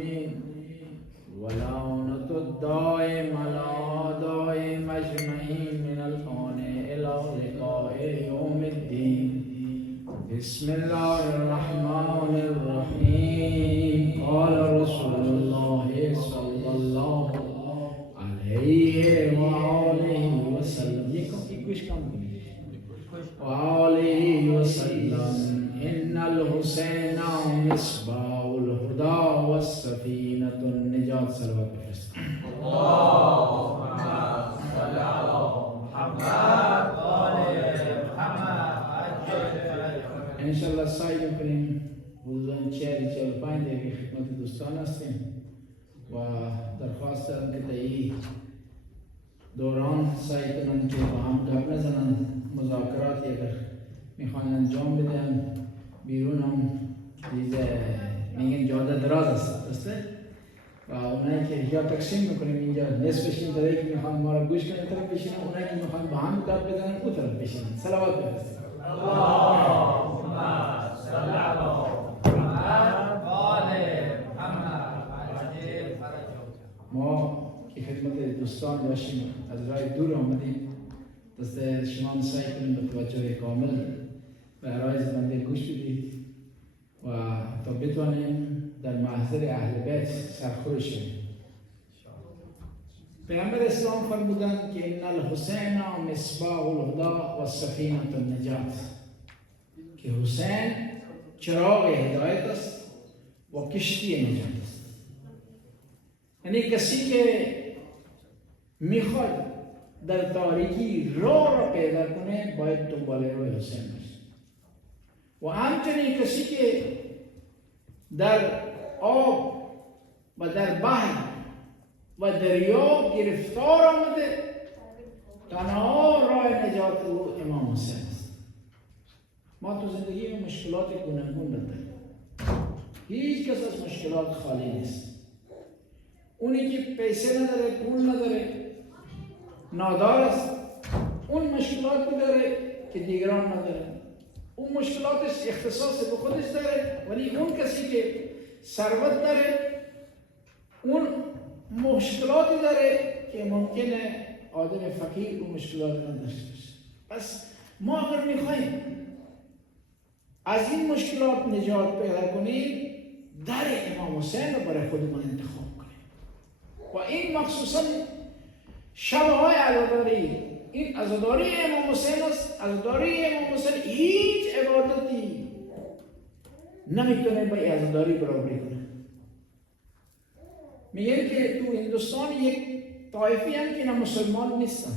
المعصومين ولعنة الدائم على أعدائهم أجمعين من الآن إلى لقاء يوم الدين. بسم الله الرحمن الرحيم. قال رسول الله صلى الله عليه وآله وسلم وآله وسلم إن الحسين مصباح الهدى والسفينة النجاة. صلوات اللهم صل على محمد وآل محمد. انشاءالله سعی میکنیم حدوداً 45 دقیقه خدمت دوستان هستیم و درخواست دارم که در این دوران سعی کنن که با هم گپ نزنن، مذاکراتی اگر میخوان انجام بدن بیرون هم میگن جاده دراز است درسته؟ و اونایی که یا تقسیم میکنیم اینجا نصفش این طرفی که میخوان ما را گوش کنن طرف بشینن، اونایی که میخوان با هم گپ بزنن اون طرف بشینن. صلوات بفرستید. اللهم صل على محمد وآل محمد. ما که خدمت دوستان باشیم از راه دور آمدیم، دست شما سعی کنیم به توجه کامل به عرایض بنده گوش بدید و تا بتوانیم در محضر اهل بیت سرخوش شویم. پیامبر اسلام فرمودند که ان الحسین مصباح الهدى و سفینة النجات، که حسین چراغ هدایت است و کشتی نجات است. یعنی کسی که میخواد در تاریکی راه را پیدا کنه باید دنبال روی حسین باشه و همچنین کسی که در آب و در بحر و دریا گرفتار آمده تنها راه نجات او امام حسین است. ما تو زندگی مشکلات گوناگون داریم، هیچ کس از مشکلات خالی نیست. اونی که پیسه نداره، پول نداره، نادار است، اون مشکلات داره که دیگران نداره. اون مشکلاتش اختصاص به خودش داره، ولی اون کسی که ثروت داره اون مشکلاتی داره که ممکنه آدم فقیر اون مشکلات نداشته باشه. پس ما اگر میخوایم از این مشکلات نجات پیدا کنیم در امام حسین رو برای خودمون انتخاب کنیم و این مخصوصا شبهای عزاداری، این عزاداری امام حسین است. عزاداری امام حسین هیچ عبادتی نمیتونه با این عزاداری برابری کنه. میگن که تو هندوستان یک طایفی هم که اینا مسلمان نیستن،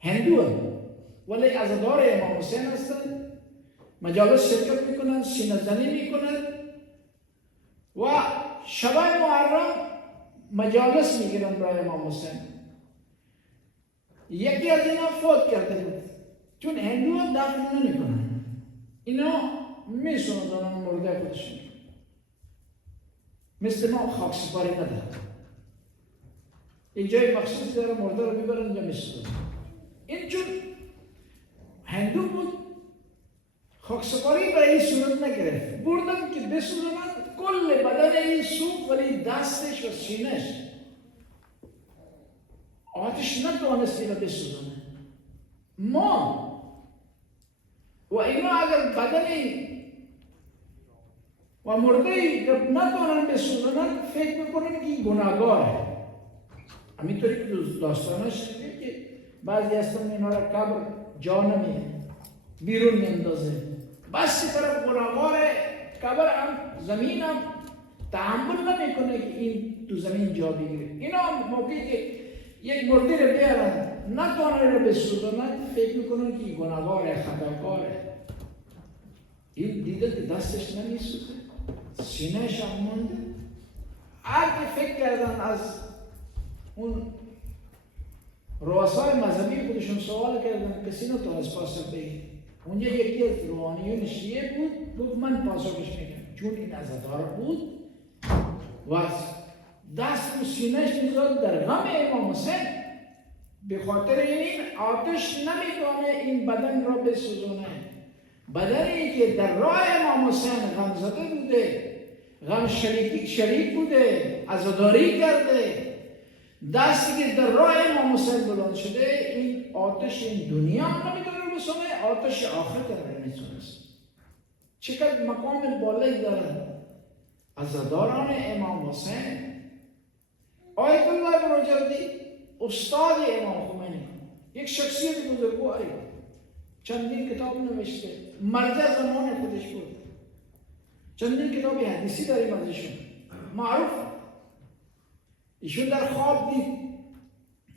هندو هم، ولی عزادار امام حسین هستن، مجالس شرکت میکنن، سینه زنی میکنن و شبای محرم مجالس میگیرن برای امام حسین. یکی از اینا فوت کرده بود، چون هندو ها دفن نمیکنن، اینا میسوزونن مرده خودشون، مثل ما خاک سپاری ندارن. این جای مخصوص داره، مرده رو میبرن اینجا میسوزونن. این چون هندو بود خاک سپاری برای این صورت نگرفت، بردن که بسوزونن کل بدن این سوخت ولی دستش و سینهش آتش نتوانست اینو بسوزونه. ما و اینا اگر بدنی و مرده نتوانن بسوزونن فکر میکنن که این گناهگاره. همینطوری که داستانش شده که بعضی هستن اینا را قبر جا نمیه بیرون میندازه، بس طرف گناهگاره، قبر هم زمین هم تحمل نمیکنه که این تو زمین جا بگیره. اینا موقعی که یک مرده رو بیارن نتوانن رو بسوزونن فکر میکنن که این گناهگاره، خطاکاره. این دیده که دستش نمیسوزه، سینهش هم مونده. هر که فکر کردن از اون رؤسای مذهبی خودشون سوال کردن کسی نتونست پاسخ بگه. اونجا یکی از روحانیون شیعه بود، گفت من پاسخش میگم، چون این عزادار بود و دست و سینهش میزاد در غم امام حسین، به خاطر این آتش نمیتونه این بدن را بسوزونه. بدنی که در راه امام حسین غم زده بوده، غم شریک بوده، عزاداری کرده. دستی که در راه امام حسین بلند شده، این آتش این دنیا هم نمیتونه بسونه، آتش آخرت هم نمیتونه. چقدر مقام بالایی دارن عزاداران امام حسین. آیت الله بروجردی استاد امام خمینی، یک شخصیت بزرگواری، چندین کتاب نوشته، مرجع زمان خودش بود. چندین کتابی حدیثی داریم از ایشون، معروف. ایشون در خواب دید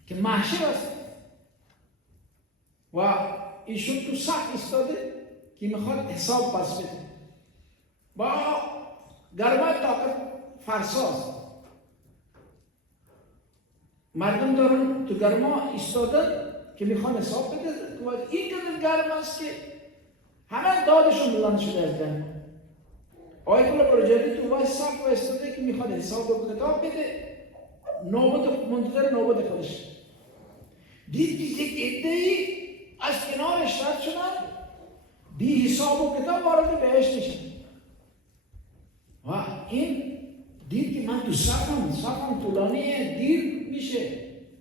که محشر است و ایشون تو صف ایستاده که میخواد حساب پس بده. با گرما طاقت فرساست، مردم دارن تو گرما ایستادن که میخوان حساب بده و این قدر گرم است که همه دادشون بلند شده از گرما. آیت الله بروجردی تو وای صف ایستاده که میخواد حساب و کتاب بده، منتظر نوبت خودش. دید یک عده‌ای از کنارش رد شدن، بی حساب و کتاب وارد بهشت میشن و این دید که من تو صفم طولانیه، دیر میشه،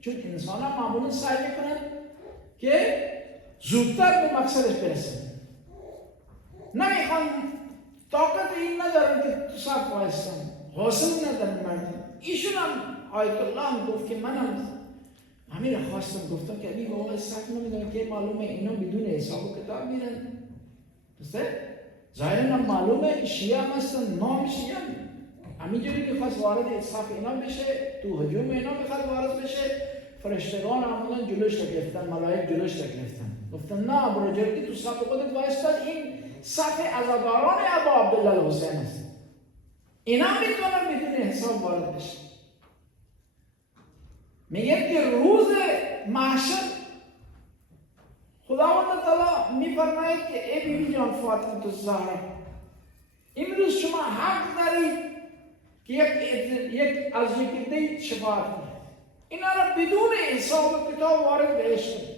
چون انسان ها معمولا سعی میکنن که زودتر به مقصدش برسن، نمیخوان، طاقت این ندارن که تو صف وایستن، حوصله ندارن مردم. ایشون هم آیت الله هم گفت که منم همین را خواستم، گفتم که این بابا صف نمیدونم که معلومه اینا بدون حساب و کتاب میرن. درسته؟ ظاهرا هم معلومه شیعه هم هستن، ما هم شیعه هم. همینجوری که خواست وارد صف اینا بشه، تو هجوم اینا میخواد وارد بشه، فرشتگان آمدن جلوش را گرفتن، ملائک جلوش را گرفتن، گفتن نه بروجردی تو صف خودت وایستاد، این صف عزاداران ابا عبدالله الحسین است، اینا میتونن بدون حساب وارد بشه. میگه که روز محشر خداوند تعالی میفرماید که ای بیبی جان فاطمه الزهرا، امروز شما حق دارید که یک از یک عده شفاعت کنید، اینا را بدون حساب و کتاب وارد بهشت کنید.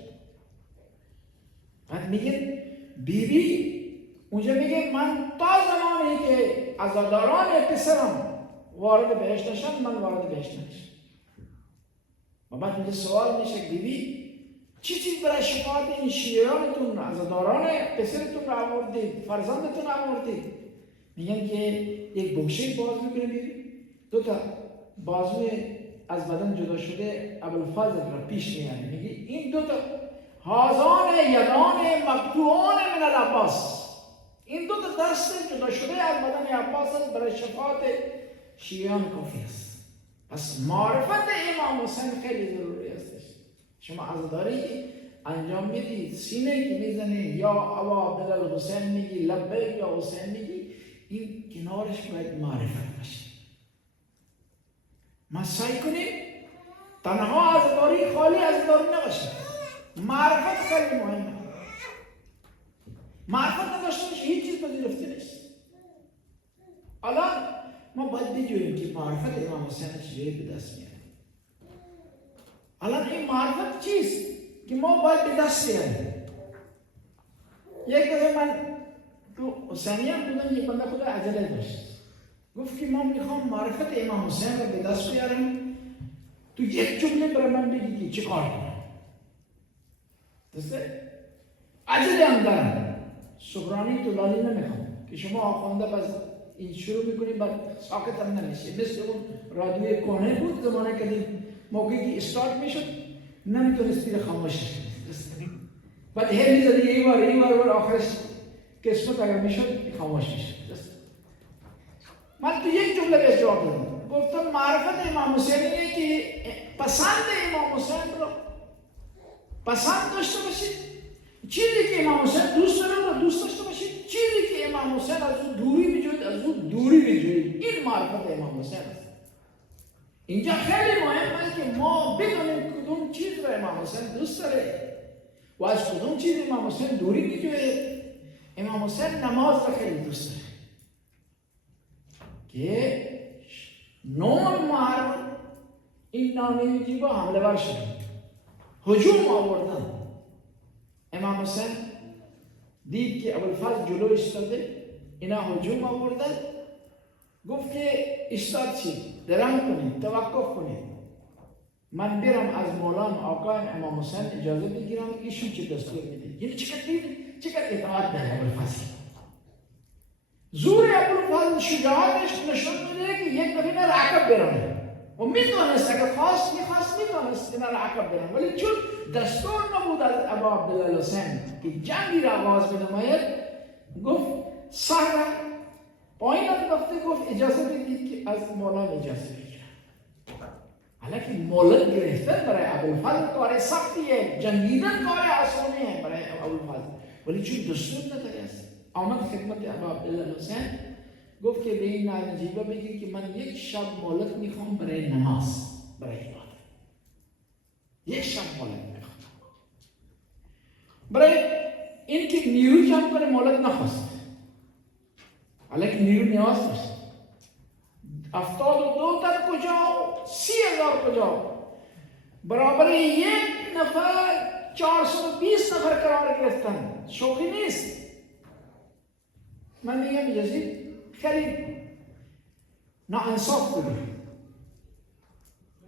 بعد میگه بیبی اونجا میگه من تا زمانی که عزاداران پسرم وارد بهشت نشن، من وارد بهشت نمیشم. و بعد میگه سوال میشه بیبی چی چیز برای شفاعت این شیعیانتون، عزاداران پسرتون را آوردید، فرزندتون را آوردید؟ میگن که یک بوشه باز میکنه بیبی، دو تا بازوی از بدن جدا شده ابوالفضل را پیش میاره، میگه این دو تا هازان یدان مقطوعان من العباس، این دو تا دست جدا شده از بدن عباس برای شفاعت شیعیان کافی است. پس معرفت امام حسین خیلی ضروری هستش. شما عزاداری انجام میدید، سینه که میزنی یا ابا عبدالله الحسین میگی، لبیک یا حسین میگی، این کنارش باید معرفت باشه. ما سعی کنیم تنها عزاداری خالی عزاداری نباشه، معرفت خیلی مهمه. معرفت نداشته باشه هیچ چیز پذیرفته نیست. الان ما باید بجوییم که معرفت امام حسین چجوری به دست میاره. الان این معرفت چیست که ما باید به دست بیاریم؟ یک دفعه من تو حسینیه بودم، یک بنده خدا عجله داشت، گفت که من میخوام معرفت امام حسین رو به دست بیارم، تو یک جمله برای من بگی که چه کار کنم. درسته؟ عجله هم دارم، سخرانی طولانی نمیخوام که شما آخونده پس این شروع میکنیم بعد ساکت هم نمیشه. مثل اون رادیوی کهنه بود زمانه که موقعی که استارت میشد نمیتونستی رو خاموشش کنی، بعد هر میزدی این بار آخرش قسمت اگر میشد خاموش میشد. من تو یک جمله بهش جواب دادم، گفتم معرفت امام حسین اینه که پسند امام حسین رو پسند داشته باشید، چیزی که امام حسین دوست داره رو دوست داشته باشید، چیزی که امام حسین از اون دوری بجوید از اون دوری بجوید. این معرفت امام حسین است. اینجا خیلی مهمه که ما بدونیم کدوم چیز رو امام حسین دوست داره و از کدوم چیز امام حسین دوری بجوید. امام حسین نماز رو خیلی دوست داره که 9 محرم این نامه جیبا حمله ور شدن، هجوم آوردن. امام حسین دید که ابوالفضل جلو ایستاده، اینا هجوم آوردن، گفت که استاد چی؟ درنگ کنید، توقف کنید. من برم از مولان آقای امام حسین اجازه بگیرم ایشون چه دستور میده. یعنی چقدر اطاعت داره ابوالفضل. زور ابوالفضل شجاعتش نشون میده که یک دفعه اینا عقب برانه. و میدونست اگر میخواست میدونست اینا عقب برانه. ولی چون دستور نبود از ابا عبدالله الحسین که جنگی را آغاز بنماید، گفت سهرا پایین انداخته، گفت اجازه بدید که از مولان اجازه بگیرم. حالا که مولد گرفتن برای ابوالفضل کار سختیه، جنگیدن کار آسانیه برای ابوالفضل، ولی چون دستور نداره است. آمد خدمت ابا عبدالله الحسین، گفت که به این نجیبه بگی که من یک شب مولد میخوام برای نماز، برای عبادت. یک شب مولد میخوام. برای این که نیرو جمع کنه مولد نخواست. حالا که نیرو نیاز داشت. 72 تن کجا؟ 30,000 کجا؟ برابر یک نفر 420 نفر قرار گرفتن. شوخی نیست. من میگم یزید خیلی ناانصاف بوده.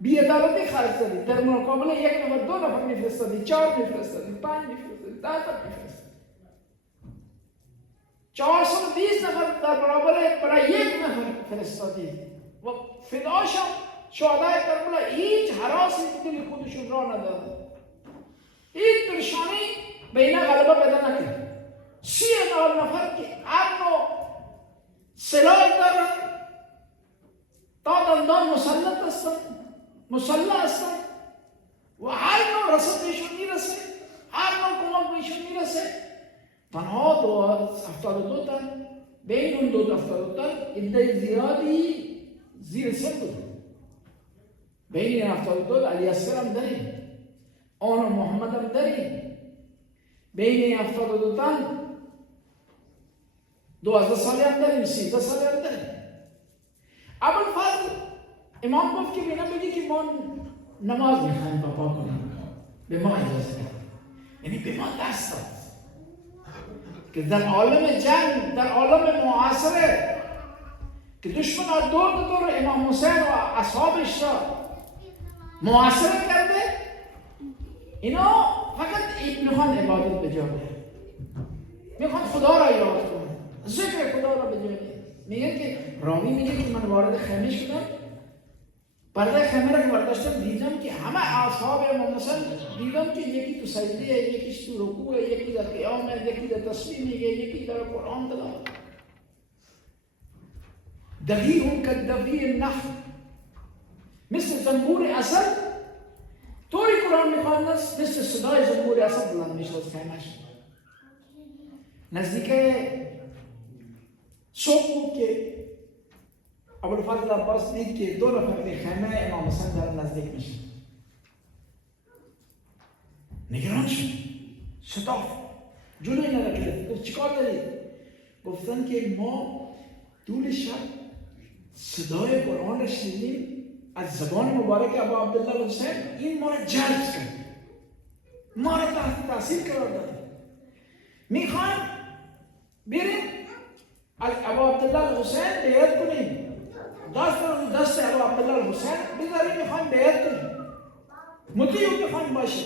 بی‌عدالتی خرج کردی. در مقابل یک نفر 2 نفر میفرستادی، 4 میفرستادی، 5 میفرستادی، 10 نفر میفرستادی. 420 نفر در برابر برای یک نفر فرستادی. و فداشم شهدای کربلا هیچ حراسی به دل خودشون را نداد. هیچ پریشانی به اینا غلبه پیدا نکرد. 30,000 نفر که هر نوع سلاح دارن، تا دندان مسلح هستن و هر نوع رسد بهشون میرسه، هر نوع کمک بهشون میرسه. تنها 72 تن، بین اون 72 تن عده زیادی زیر سن بود. بین این 72 علی اصغر هم داریم، آن محمد هم داریم. بین این 72 تن 12 سالی هم داریم، 13 سالی هم داریم. ابوالفضل امام گفت که بینا بگی که ما نماز میخوایم پاپا کنیم، به ما اجازه داد. یعنی به ما دست داد که در عالم جنگ، در عالم معاصره که دشمن دور امام حسین و اصحابش را معاصره کرده، اینا فقط میخوان عبادت بجا میخوان خدا را یاد کنن، ذکر خدا را بجا. میگن که راوی میگه که من وارد خیمه شدم، پرده خیمه را که برداشتم دیدم که همه اصحاب امام حسین دیدم که یکی تو سجده، یکیش تو رکوع، یکی در قیام، یکی در تسبیح میگه، یکی در قرآن تلاوت. دقیق کالدقیق النحل، مثل زنبور اسد طوری قرآن میخواند، مثل صدای زنبور اسد بلند میشد از خیمه‌اش. نزدیک صبح بود که ابوالفضل عباس دید که 2 نفر به خیمه امام حسین دارن نزدیک میشن. نگران شد، شتاف جلوی اینا را گرفت. گفت چیکار دارید؟ گفتن که ما طول شب صدای قرآن را شنیدیم از زبان مبارک ابا عبدالله الحسین، این ما را جلب کرد، ما را تحت تاثیر قرار داد. میخوایم بریم از ابا عبدالله الحسین بیعت کنیم، دست ابا عبدالله الحسین بذاریم، میخوایم بیعت کنیم، مطیع میخوایم باشه.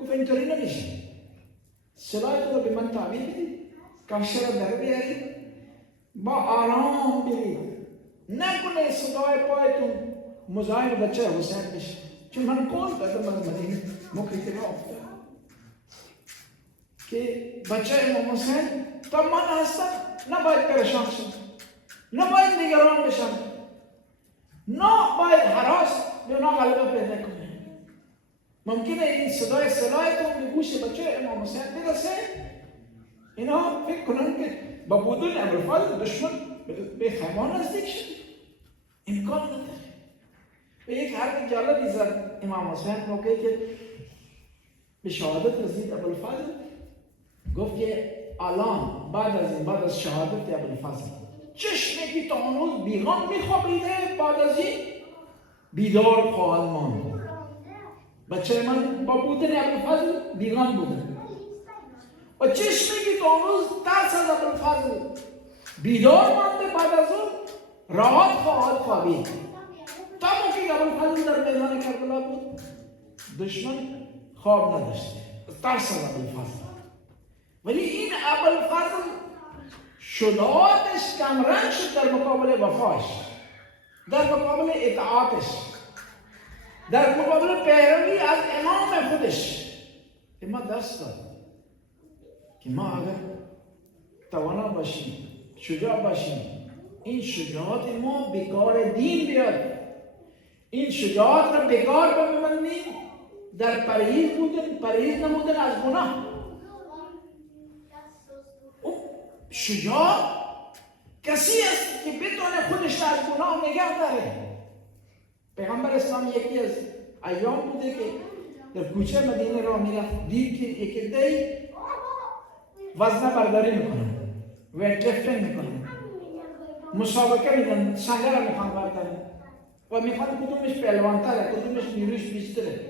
گفت اینطوری نمیشه، سلاحتون رو به من تعبیر بدید، کفش را در بیارید، با آرام برید، نکنه صدای پایتون مزاحم بچه حسین بشه. چون من قول دادم از مدینه موقعی که راه افتاد که بچه امام حسین تا من هستم نباید پریشان شد، نباید نگران بشن، نباید حراس به اونا غلبه پیدا کنه. ممکنه این صدای سلاحتون به گوش بچه امام حسین برسه، اینا فکر کنن که با بودن ابوالفضل دشمن به خیمه نزدیک شد. امکان نداره. به یک حرف جالبی زد امام حسین موقعی که به شهادت رسید ابوالفضل، گفت که الان بعد از شهادت ابوالفضل چشمی که تا هنوز بیغم میخوابیده بعد از این بیدار خواهد ماند. بچه من با بودن ابوالفضل بیغم بوده و چشمی که تا هنوز ترس از ابوالفضل بیدار مانده بعد از اون راحت خواهد خوابید. تا موقعی که ابوالفضل در میدان کربلا بود دشمن خواب نداشته، ترس از ابوالفضل. ولی این ابوالفضل شجاعتش کمرنگ شد در مقابل وفاش، در مقابل اطاعتش، در مقابل پیروی از امام خودش. ما دست داد که ما اگر توانا باشیم، شجاع باشیم، این شجاعت ما به کار دین بیاد، این شجاعت را به کار ببندیم در پرهیز نمودن از گناه. شجاع کسی است که بتونه خودش را از گناه نگه داره. پیغمبر اسلام یکی از ایام بوده که در کوچه مدینه را میرفت، دید که یک عده‌ای وزنه برداری میکنن، ویت لفتینگ میکنن، مسابقه میدن، سنگه را میخوان بردارن و میخوان کدومش پهلوان‌تره، کدومش نیروش بیشتره.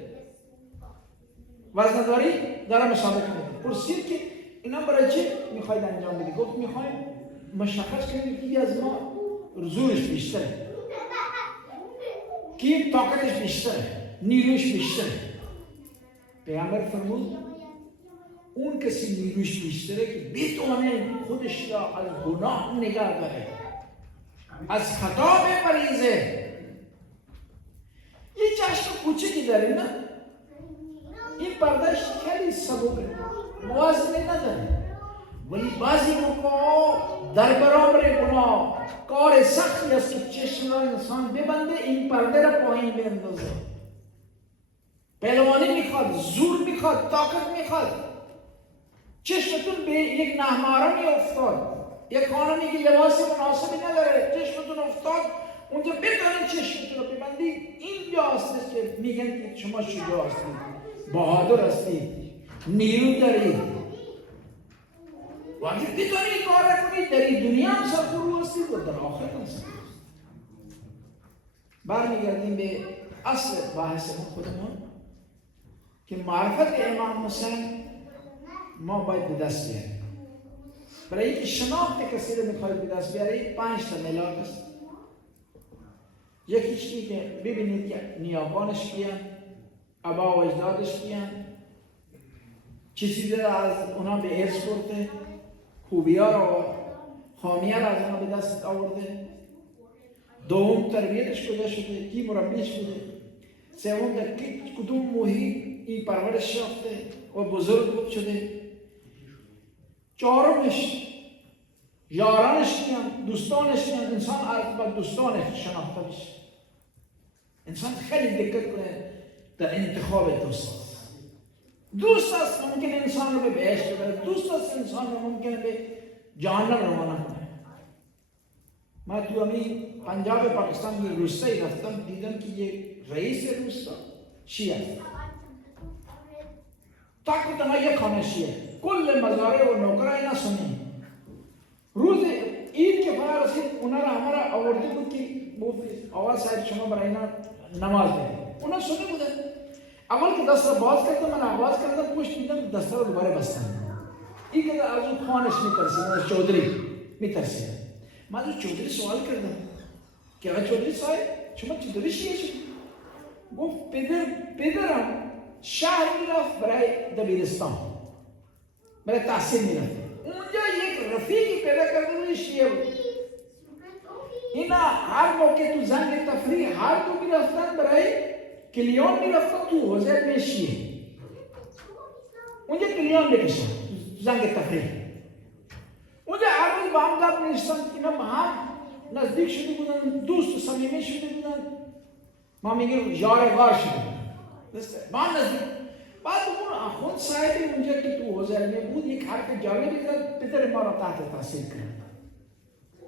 وزنداری داره مسابقه میده. پرسید که اینا برای چی میخواید انجام بدید؟ گفت میخوایم مشخص کنیم که از ما زورش بیشتره، کی طاقتش بیشتره، نیروش بیشتره. پیغمبر فرمود اون کسی نیروش بیشتره که بتونه خودش را از گناه نگه داره، از خطا بپرهیزه. یه چشم کوچکی داره، نه؟ این پردهش خیلی سبکه، وزنی نداره، ولی بعضی موقع در برابر گناه کار سختی است که چشم را انسان ببنده، این پرده را پایین بیندازه. پهلوانی میخواد، زور میخواد، طاقت میخواد. چشمتون به یک نهمارمی افتاد، یک خانمی که لباس مناسبی نداره، چشمتون افتاد، اونجا بتونید چشمتون رو ببندید. اینجا هست که میگن که شما شجاع هستید، بهادر هستید، نیرو دارید. و اگر بتونید کار کنید در این دنیا هم سرخورو هستید و در آخرت هم سرخورو هستید. برمیگردیم به اصل بحث خودمون که معرفت امام حسین ما باید به دست بیاریم. برای اینکه شناخت کسی رو میخواید به دست بیارید 5 تا ملاک است. یکیش این که ببینید که نیابانش کیان، آبا و اجدادش کیان، چه چیزی را از اونا به ارث برده، خوبی‌ها را، خامی‌ها را از اونا به دست آورده. دوم تربیتش کجا شده، کی مربیش بوده. سوم در کدوم محیط این پرورش یافته و بزرگ شده. چهارمش یارانش کیان، دوستانش کیان. انسان با دوستانش شناخته بشه. انسان خیلی دقت کنه در انتخاب دوست است ممکن انسان رو به بهشت ببره، دوست است انسان رو ممکن به جهنم روانه کنه. ما تو همین پنجاب پاکستان یک روستایی رفتم، دیدم که یک رئیس روستا شیعه است. تک و تنها یک خانه شیعه، کل مزارع و نوکرای اینا سنی. روز عید که فرا رسید اونا را همه را آورده بود که آقا صاحب شما برای اینا نماز بدید. اونا سنی بودن. اول که دست را باز کردم، من آواز کردم، پشت دیدم دست را دوباره بستم. این که از اون خانش میترسید، از چودری میترسید. من از چودری سوال کردم که آقا چودری صاحب شما چطوری شیعه شد؟ گفت پدرم شهر میرفت برای دبیرستان، برای تحصیل میرفت. اونجا یک رفیقی پیدا کرده بود شیعه بود. اینا هر موقع تو زنگ تفریح هر دو میرفتن برای کلیان میرفتن تو حوزه میشیه. اونجا کلیان میکشن تو زنگ تفریح. اونجا هر روز با هم گپ می‌زدن که اینا با هم نزدیک شده بودن، دوست و صمیمی شده بودن. ما میگیم یار غار شده. با هم نزدیک. بعد اون آخوند صاحب اونجا که تو حوزه علمی بود یک حرف جالبی زد، پدر ما را تحت تاثیر کرد.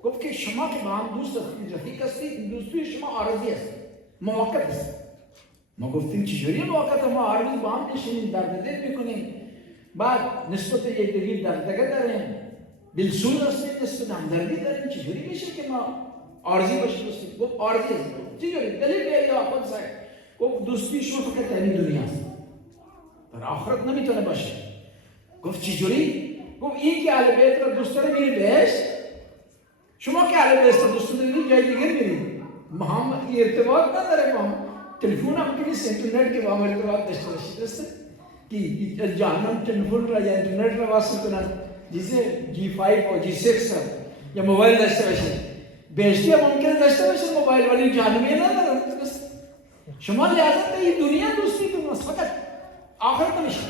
گفت که شما که با هم دوست رفیق هستید، دوستی شما عارضی است، موقت است. ما گفتیم چجوری موقت؟ ما هر روز با هم نشینیم، درد دل میکنیم، بعد نسبت یک دیگه دردگه داریم، دلسوز هستیم، نسبت همدردی داریم، چجوری میشه که ما عارضی باشیم؟ گفت عارضی است. چجوری؟ دلیل بیاری آخوند صاحب. گفت دوستی شما فقط در این دنیا است، در آخرت نمیتونه باشه. گفت چجوری؟ گفت این که اهل بیت را دوست داره میره بهشت، شما که علی بیست دوست دارید جای دیگر میرید، ما هم ارتباط نداریم، ما تلفن هم که نیست، اینترنت که با هم ارتباط داشته باشید، درسته؟ که جانم تلفن را یا اینترنت را واسه کنن، جیسه G5 و G6 یا موبایل داشته باشید. بیشتر ممکن داشته باشید موبایل ولی جانمی ندارن، درسته؟ شما لازم این دنیا دوستی تو است، فقط آخرت نمیشه.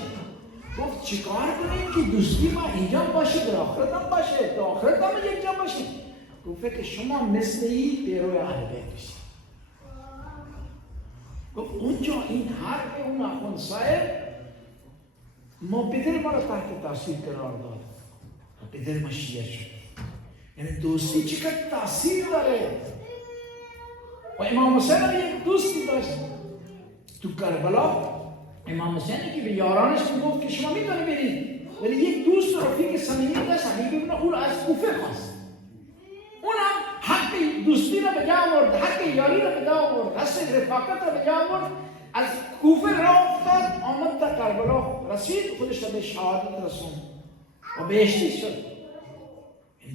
گفت چیکار کنیم که دوستی ما اینجا باشه در آخرت هم باشه، در آخرت هم اینجا باشه. گفت که شما مثل این پیرو اهل بیت بشید. گفت اونجا این حرف اون اخوان صاحب ما پدر ما را تحت تاثیر قرار داد. پدر ما شیعه شد. یعنی دوستی چقدر تاثیر داره. و امام حسین هم یک دوستی داشت تو کربلا. امام حسینی که به یارانش میگفت که شما میتونید برید، ولی یک دوست رفیق صمیمی داشت، حبیب ابن او را از کوفه خواست. اون هم حق دوستی را به جا آورد، حق یاری را به جا آورد، حق رفاقت را به جا آورد. از کوفه راه افتاد، آمد تا کربلا رسید، خودش را به شهادت رسوند و بهشتی شد.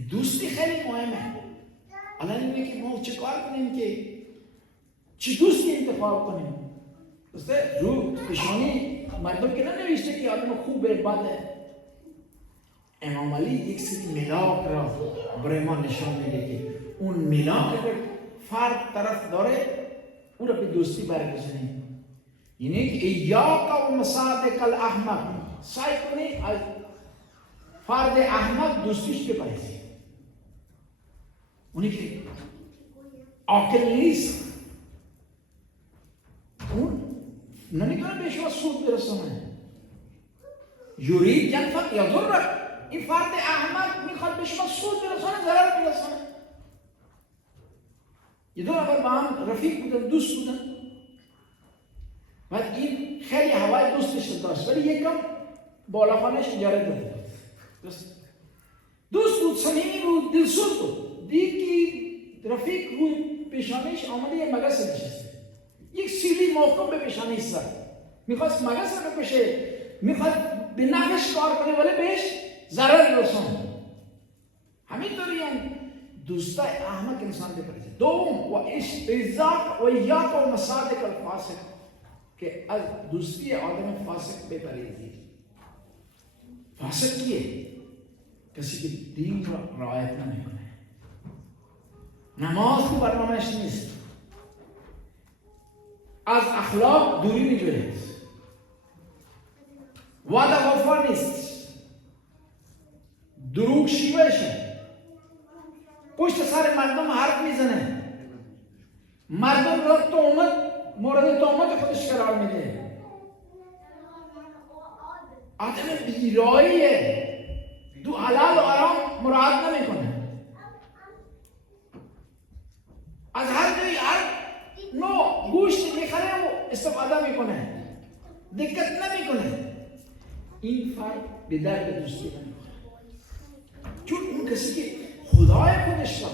دوستی خیلی مهمه. الان اینه که ما چه کار کنیم که چه دوستی انتخاب کنیم؟ درسته؟ رو پیشانی مردم که ننوشته که آدم خوبه بده. امام علی یک سری ملاک را برای ما نشان میده که اون ملاک اگر فرد طرف داره او را به دوستی برگزینیم. یعنی که ایاک و مصادق الاحمق، سعی کنی از فرد احمق دوستیش بپریزی. اونی که عاقل نیست اون نمیتونه به شما سود برسونه. یورید ینفق یضرک، این فرد احمق میخواد به شما سود برسونه، ضرر برسونه. یه دو نفر با هم رفیق بودن، دوست بودن. بعد این خیلی هوای دوستش داشت ولی یکم بالاخانهش اجاره داده بود. دوست بود، صمیمی بود، دلسوز بود. دید که رفیق روی پیشانیش آمده یه مگس نشسته. یک سیلی محکم به پیشانیش زد. میخواست مگس رو بکشه، میخواد به نفعش کار کنه ولی بهش ضرر رسونه. همینطوری هم دوستای احمق انسان بپریزه. دوم و ازاق و ایاک و مصادق الفاسق، که از دوستی آدم فاسق بپریزید. فاسق کیه؟ کسی که دین را رعایت نمیکنه، نماز تو برنامهش نیست، از اخلاق دوری میگیره، وعده وفا نیست، دروغ شیوهشه، پشت سر مردم حرف میزنه، مردم را مورد تهمت خودش قرار میده، آدم بیراییه، دو حلال و حرام مراعات نمیکنه، از هر جایی هر نوع گوشت میخره و استفاده میکنه، دقت نمیکنه. این فرد به درد دوستی نمیخوره، چون اون کسی که خدای خودش را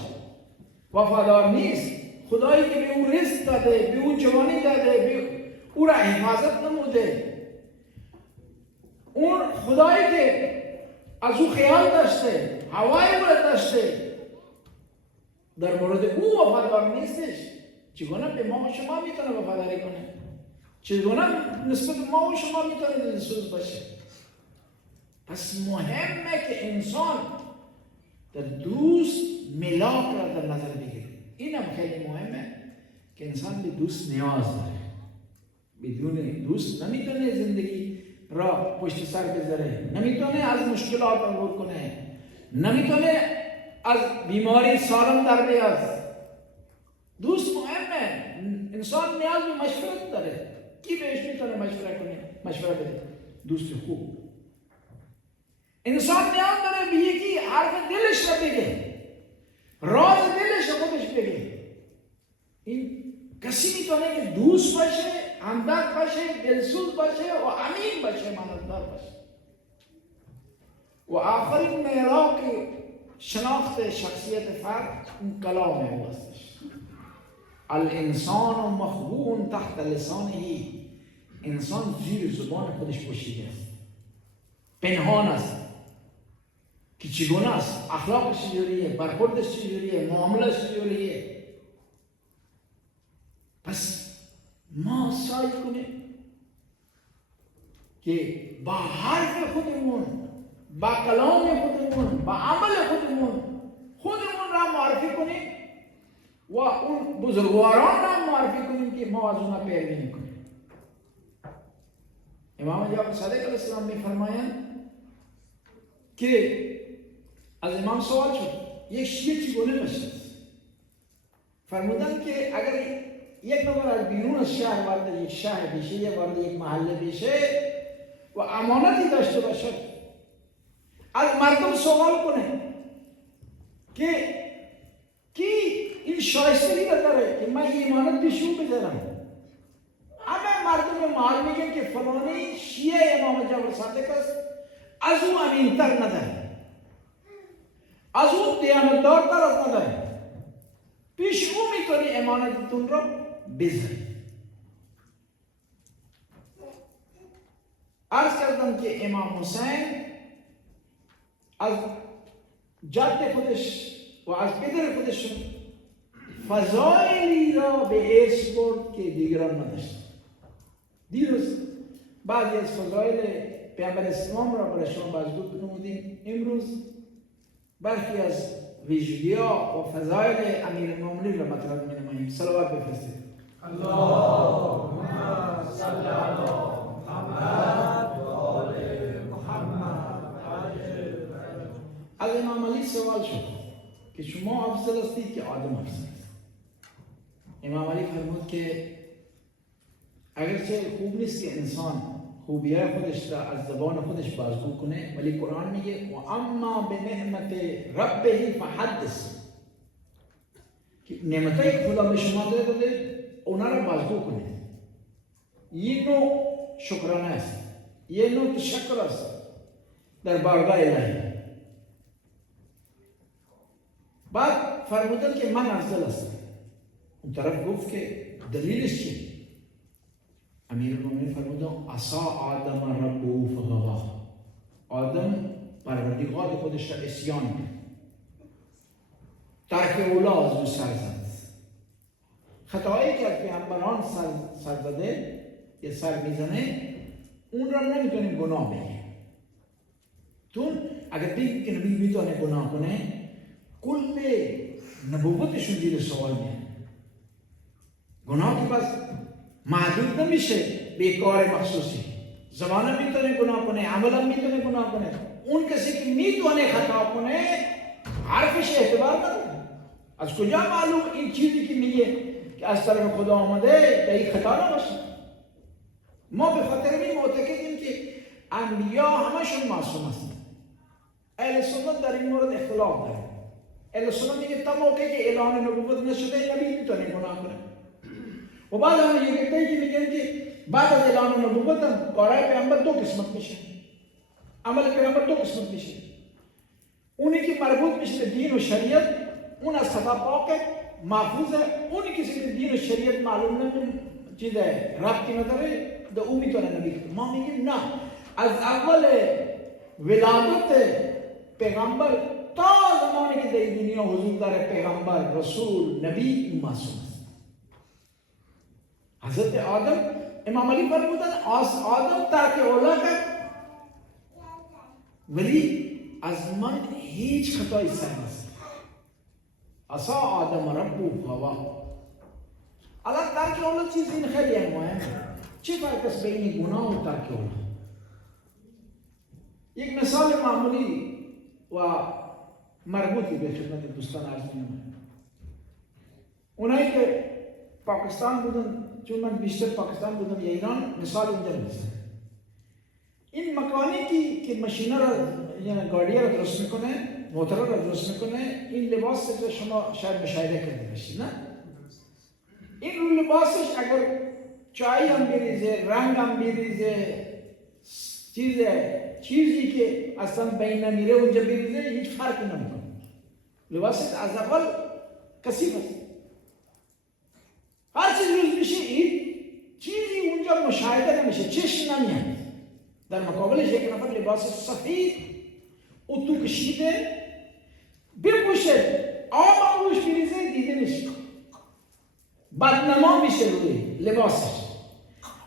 وفادار نیست، خدایی که به او رزق داده، به او جوانی داده، به او را حفاظت نموده، اون خدایی که از او خیال داشته، هوای او را داشته، در مورد او وفادار نیستش، چگونه به ما و شما میتونه وفاداری کنه؟ چگونه نسبت ما و شما میتونه دلسوز باشه؟ پس مهمه که انسان در دوست ملاک را در نظر بگیره. این هم خیلی مهمه که انسان به دوست نیاز داره. بدون دوست نمیتونه زندگی را پشت سر بذاره، نمیتونه از مشکلات عبور کنه، نمیتونه از بیماری سالم در بیاد. دوست مهمه. انسان نیاز به مشورت داره. کی بهش میتونه مشوره بده؟ دوست خوب. انسان نیاز داره به یکی حرف دلش را بگه، راز دلش را خودش بگه. این کسی میتونه که دوست باشه، همدرد باشه، دلسوز باشه و امین باشه، امانتدار باشه. و آخرین معیار شناخت شخصیت فرد اون کلام او هستش. الانسان مخبوء تحت لسانه، انسان زیر زبان خودش پوشیده است، پنهان است. که چگونه است، اخلاقش چجوریه، برخوردش چجوریه، معاملش چجوریه. پس ما سعی کنیم که با حرف خودمون، با کلام خودمون، با عمل خودمون را معرفی کنیم و اون بزرگواران را معرفی کنیم که ما از اونها پیروی میکنیم. امام جعفر صادق علیه السلام میفرمایند که از امام سوال شد یک شیعه چگونه باشد؟ فرمودند که اگر یک نفر از بیرون از شهر وارد یک شهر بشه یا وارد یک محله بشه و امانتی داشته باشد، از مردم سوال کنه که کی این شایستگی داره که من این امانت پیشون بذارم. اما مردم محل میگن که فلانی شیعه امام جعفر صادق است، از او امینتر نداره، از او دیانتدارتر از نداره، پیش او میتونی امانتتون رو بذارید. عرض کردم که امام حسین از جد خودش و از پدر خودش فضایلی را به ارث برد که دیگران نداشتند. دیروز بعضی از فضایل پیامبر اسلام را برای شما بازگو نمودیم. امروز برخی از ویژگی‌ها و فضایل امیرالمومنین را مطرح می‌نماییم. صلوات بفرستید. اللهم صل علی محمد و آل محمد. از امام علی سوال شد که شما افضل هستید که آدم افضل است؟ امام علی فرمود که اگرچه خوب نیست که انسان خوبی‌های خودش را از زبان خودش بازگو کنه، ولی قرآن میگه و اما به نعمت ربه فحدث، که نعمتای خدا به شما داده اونا را بازگو کنید. یه نوع شکرانه است، یه نوع تشکر است در بارگاه الهی. بعد فرمودن که من افضل هستم. اون طرف گفت که دلیلش چیه؟ امیرالمومنین فرمودن عصا آدم ربه فغوا، آدم پروردگار خودش را عصیان کرد، ترک اولا از او سر زد. خطایی که از پیامبران سر زده یا سر میزنه اون را نمیتونیم گناه بگیم، چون اگر بگیم که نبی میتونه گناه کنه کل نبوتشون زیر سوال میاد. گناه که بس محدود نمیشه به کار مخصوصی، زبانم میتونه گناه کنه، عملم میتونه گناه کنه. اون کسی که میتونه خطا کنه حرفش اعتبار نداره. از کجا معلوم این چیزی که میگه که از طرف خدا آمده به این خطا نباشه؟ ما به خاطر این معتقدیم که انبیا همشون معصوم هستند. اهل سنت در این مورد اختلاف داره. اهل سنت میگه تا موقعی که اعلان نبوت نشده نبی میتونه گناه کنه. و بعد هم یه گفته‌ای که میگن که بعد از اعلان نبوت هم کارهای پیامبر دو قسمت میشه، عمل پیامبر دو قسمت میشه. اونی که مربوط میشه به دین و شریعت اون از خطا پاکه، محفوظه. اونی که دین و شریعت معلوم نمیشه، چیزه ربطی نداره، ده اون میتونه نبی کنه. ما میگیم نه، از اول ولادت پیغمبر تا زمانی که در دنیا حضور داره پیغمبر، رسول، نبی، اون معصوم است. حضرت آدم، امام علی فرمودن آدم ترک اولا کرد ولی از من هیچ خطایی سر نزد. عصا آدم ربه فغوا. الان ترک اولا چیز این خیلی مهمه. چه فرق است بین گناه و ترک اولا؟ یک مثال معمولی و مربوطی به خدمت دوستان عرض می‌نمایم. اونایی که پاکستان بودن، چون من بیشتر پاکستان بودم یا ایران، مثال اینجا میزنم. این مکانیکی که ماشینا را یعنی گاڑی را درست میکنه، موتور را درست میکنه، این لباس که شما شاید مشاهده کرده باشید، نه؟ این رو لباسش اگر چای هم بریزه، رنگ هم بریزه، چیزی که اصلا بین نمیره اونجا بریزه، هیچ فرقی نمیکنه. لباسش از اول کثیف است. هر چیز روز میشه این چیزی اونجا مشاهده نمیشه، چشم نمیاد. در مقابلش یک نفر لباس سفید، او تو کشیده بپوشه، آب روش بریزه دیده نشه، بدنما میشه روی لباسش.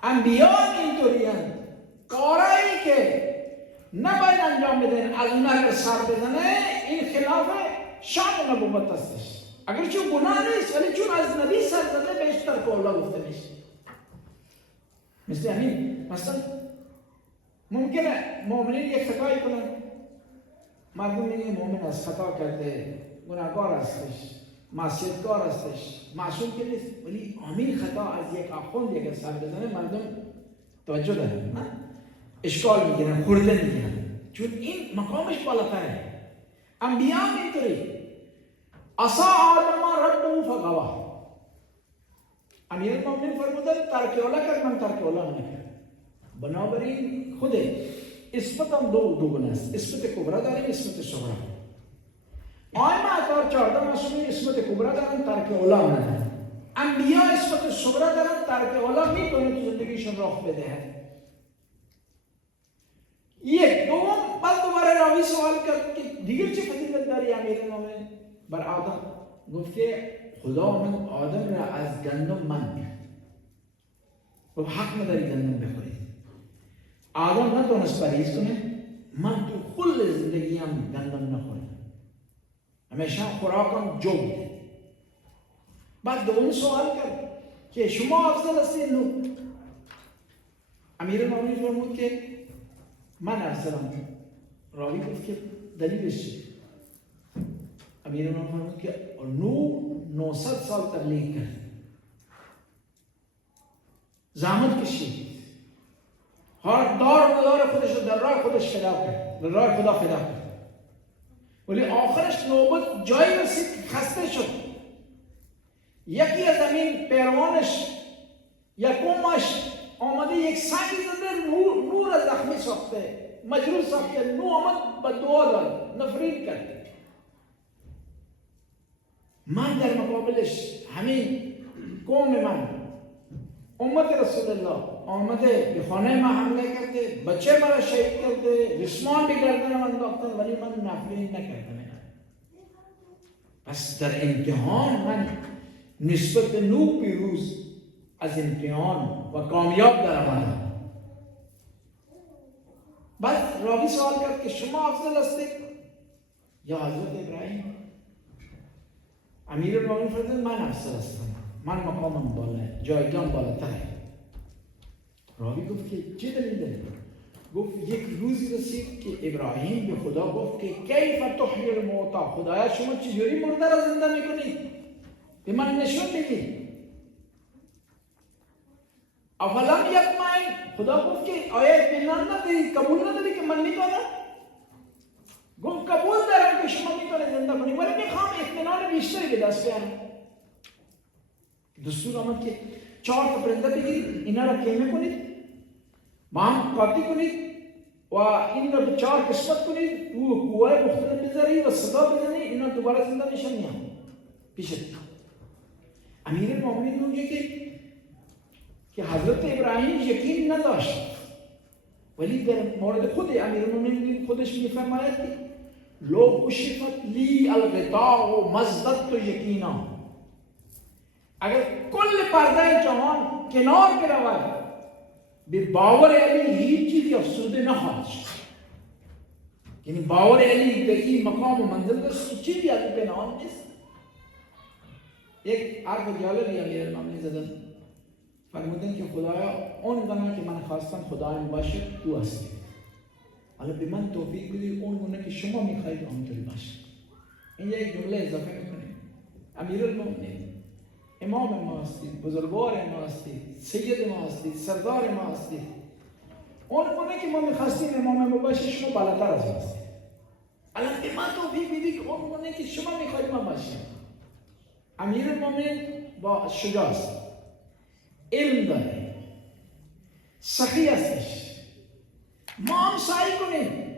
انبیا اینطوری هستند، کارایی که نباید انجام بدن از اون اگر سر بزنه این خلاف شان نبوت هستش. اگر چون گناه نیست ولی چون از نبی سر زده بهش ترک اولا گفته میشه. مثل همین مثلا ممکنه مؤمنین یک خطایی کنن، مردم میگن مؤمن از خطا کرده، گناهکار هستش، معصیتکار هستش، معصوم که نیست، ولی همین خطا از یک آخوند یک سر بزنه مردم توجه دارن، اشکال میگیرن، خورده میگیرن، چون این مقامش بالاتره. انبیا اینطوری عصا آدم ربه فغوا. امیرالمومنین فرمودن ترک اولا کرد، من ترک اولا نکرد. بنابراین خود اسمت هم دو گونه است، اسمت کبرا داریم، اسمت صغرا. آئمه اطهار 14 معصومین اسمت کبرا دارن، ترک اولا ندارن. انبیا اسمت صغرا دارن، ترک اولا میتونه تو زندگیشون راه بدهد. یک دوم بعد دوباره راوی سوال کرد که دیگر چه فضیلت داری امیرالمومنین بر آدم؟ گفت که خدا من آدم را از گندم من کرد. گفت حق نداری گندم بخورید. آدم نتونست پرهیز کنه، من تو کل زندگیم گندم نخورم، همیشه خوراکم جو بوده. بعد دوم سوال کرد که شما افضل هستید نو؟ امیرالمومنین فرمود که من افضلم. راوی گفت که دلیلش چیه؟ امیرالمومنین فرمود که 900 سال تبلیغ کرد، زحمت کشید، دار و دار خودش رو در راه خودش فدا کرد، در راه خدا فدا کرد، ولی آخرش نوبت جایی رسید که خسته شد. یکی از همین پیروانش یکمش آمده یک سنگ زده، نور از زخمی ساخته، مجروح ساخته، نو آمد به دعا داد، نفرین کرد. من در مقابلش همین قوم من امت رسول الله آمده به خانه من حمله کرده، بچه مرا شهید کرده، ریسمان به گردن من انداختن، ولی من نفرین نکردم. پس در امتحان من نسبت نو پیروز از امتحان و کامیاب در آمدم. بعد راوی سوال کرد که شما افضل هستید یا حضرت ابراهیم؟ امیرالمومنین فرمود من افضل هستم، من مقامم بالا، جایگاهم بالاتره. راوی گفت که چه دلیل داره؟ گفت یک روزی رسید که ابراهیم به خدا گفت که کیف تحیی الموتی، خدایا شما چجوری مرده را زنده میکنید؟ به من نشون بدید. افلم یطمئن، خدا گفت که آیا اطمینان نداری، قبول نداری که من میکنم؟ گفت قبول دارم که شما میتونید زنده کنید، ولی میخوام اطمینان بیشتری به دست بیارم. دستور آمد که 4 تا پرنده بگیرید، اینا را کیمه کنید، با هم قاطی کنید و این را به 4 قسمت کنید، رو کوه مختلف بذارید و صدا بزنید، اینا دوباره زنده میشن میان پیشت. امیرالمومنین میگه که حضرت ابراهیم یقین نداشت، ولی در مورد خود امیرالمومنین خودش میفرماید که لو کشفت لی الغطاء مزددت یقینا، اگر کل پرده جهان کنار برود به باور علی هیچ چیزی افسوده نخواهد شد. یعنی باور علی به این مقام و منزل است، چیزی از این پنهان نیست. یک حرف جالبی امیرالمومنین زدن، فرمودن که خدایا اون گناه که من خواستم خدایم باشه تو هستی، حالا به من توفیق بدید اون گناه که شما میخواهید اونطوری باشه. این یک جمله اضافه میکنیم. امیرالمومنین امام ما هستید، بزرگوار ما هستید، سید ما هستید، سردار ما هستید. اون گناه که ما میخواستیم امام ما باشه شما بالاتر از ما هستید. الان به من توفیق بدید که اون گناه که شما میخواهید ما باشیم. امیرالمومنین با شجاع است، علم داره، سخی هستش. ما هم سعی کنیم